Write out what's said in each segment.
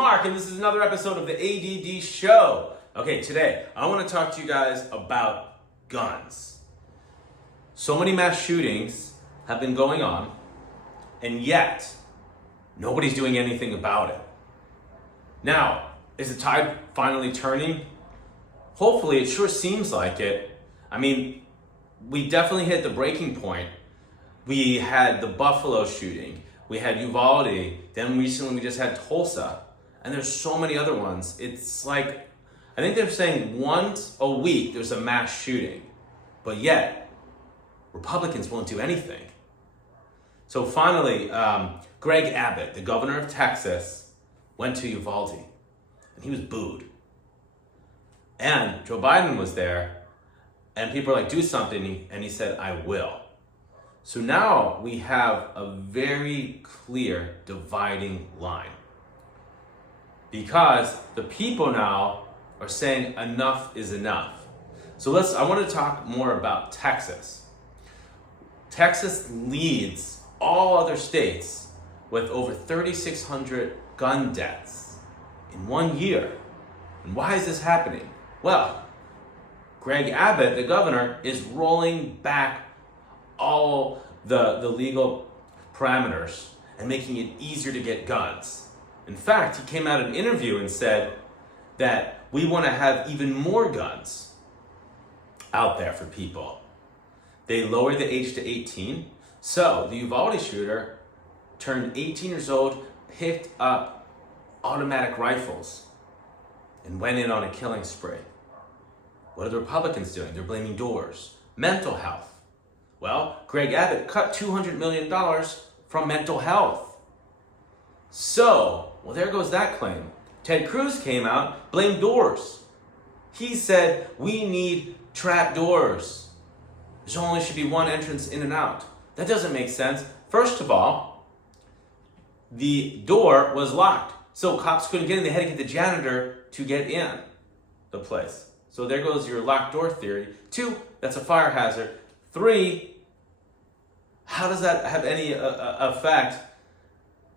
Mark, and this is another episode of the ADD Show. Okay, today I want to talk to you guys about guns. So many mass shootings have been going on, and yet nobody's doing anything about it. Now, is the tide finally turning? Hopefully, it sure seems like it. I mean, we definitely hit the breaking point. We had the Buffalo shooting, we had Uvalde, then recently we just had Tulsa, and there's so many other ones. It's like, I think they're saying once a week there's a mass shooting, but yet Republicans won't do anything. So finally, Greg Abbott, the governor of Texas, went to Uvalde, and he was booed. And Joe Biden was there, and people are like, do something, and he said, I will. So now we have a very clear dividing line, because the people now are saying enough is enough. So I want to talk more about Texas. Texas leads all other states with over 3,600 gun deaths in 1 year. And why is this happening? Well, Greg Abbott, the governor, is rolling back all the legal parameters and making it easier to get guns. In fact, he came out in an interview and said that we want to have even more guns out there for people. They lowered the age to 18. So the Uvalde shooter turned 18 years old, picked up automatic rifles, and went in on a killing spree. What are the Republicans doing? They're blaming doors. Mental health. Well, Greg Abbott cut $200 million from mental health. So, there goes that claim. Ted Cruz came out, blamed doors. He said, we need trap doors. There only should be one entrance in and out. That doesn't make sense. First of all, the door was locked, so cops couldn't get in. They had to get the janitor to get in the place. So there goes your locked door theory. 2, that's a fire hazard. 3, how does that have any effect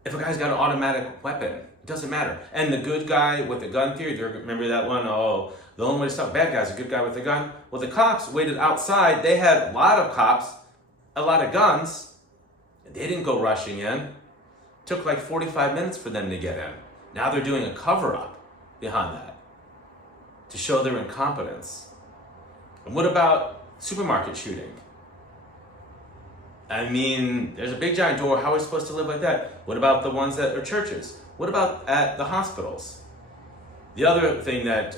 if a guy's got an automatic weapon? It doesn't matter. And the good guy with the gun theory, remember that one? Oh, the only way to stop bad guys is a good guy with a gun. Well, the cops waited outside. They had a lot of cops, a lot of guns. They didn't go rushing in. It took like 45 minutes for them to get in. Now they're doing a cover-up behind that to show their incompetence. And what about supermarket shooting? I mean, there's a big giant door. How are we supposed to live like that? What about the ones that are churches? What about at the hospitals? The other thing that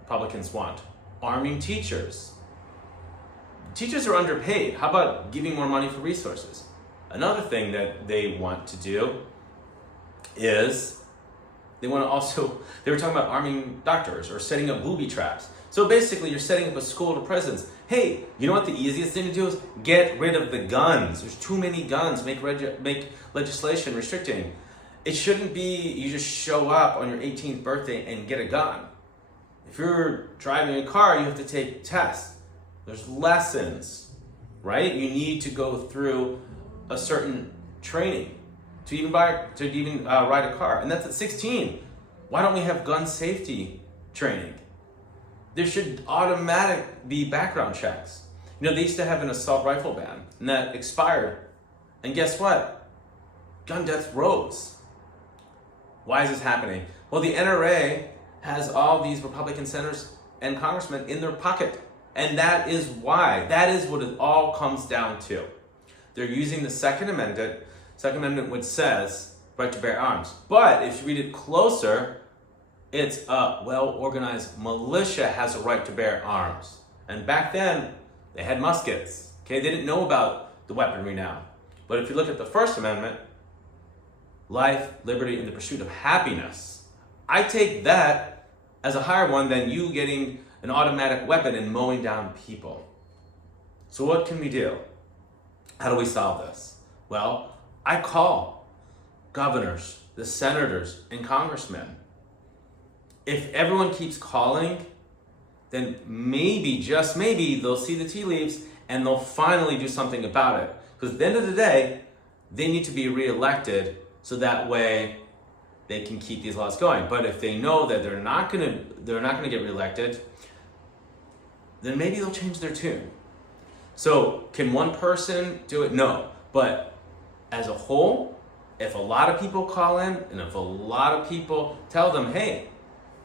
Republicans want, arming teachers. Teachers are underpaid. How about giving more money for resources? Another thing that they want to do is they were talking about arming doctors or setting up booby traps. So basically, you're setting up a school to prisons. Hey, you know what the easiest thing to do is? Get rid of the guns. There's too many guns. Make legislation restricting. It shouldn't be you just show up on your 18th birthday and get a gun. If you're driving a car, you have to take tests. There's lessons, right? You need to go through a certain training to even ride a car, and that's at 16. Why don't we have gun safety training? There should automatic be background checks. You know, they used to have an assault rifle ban, and that expired. And guess what? Gun deaths rose. Why is this happening? Well, the NRA has all these Republican senators and congressmen in their pocket. And that is why. That is what it all comes down to. They're using the Second Amendment, which says right to bear arms. But if you read it closer, it's a well-organized militia has a right to bear arms. And back then, they had muskets. Okay, they didn't know about the weaponry now. But if you look at the First Amendment, life, liberty, and the pursuit of happiness, I take that as a higher one than you getting an automatic weapon and mowing down people. So what can we do? How do we solve this? Well, I call governors, the senators, and congressmen. If everyone keeps calling, then maybe, just maybe, they'll see the tea leaves and they'll finally do something about it. Because at the end of the day, they need to be reelected so that way they can keep these laws going. But if they know that they're not gonna get reelected, then maybe they'll change their tune. So can one person do it? No. But as a whole, if a lot of people call in and if a lot of people tell them, hey,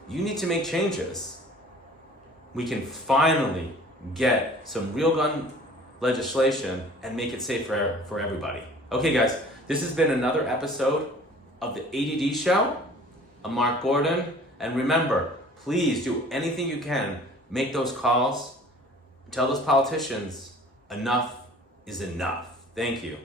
you need to make changes, we can finally get some real gun legislation and make it safe for everybody. Okay, guys, this has been another episode of the ADD Show. I'm Mark Gordon, and remember, please do anything you can. Make those calls. Tell those politicians enough is enough. Thank you.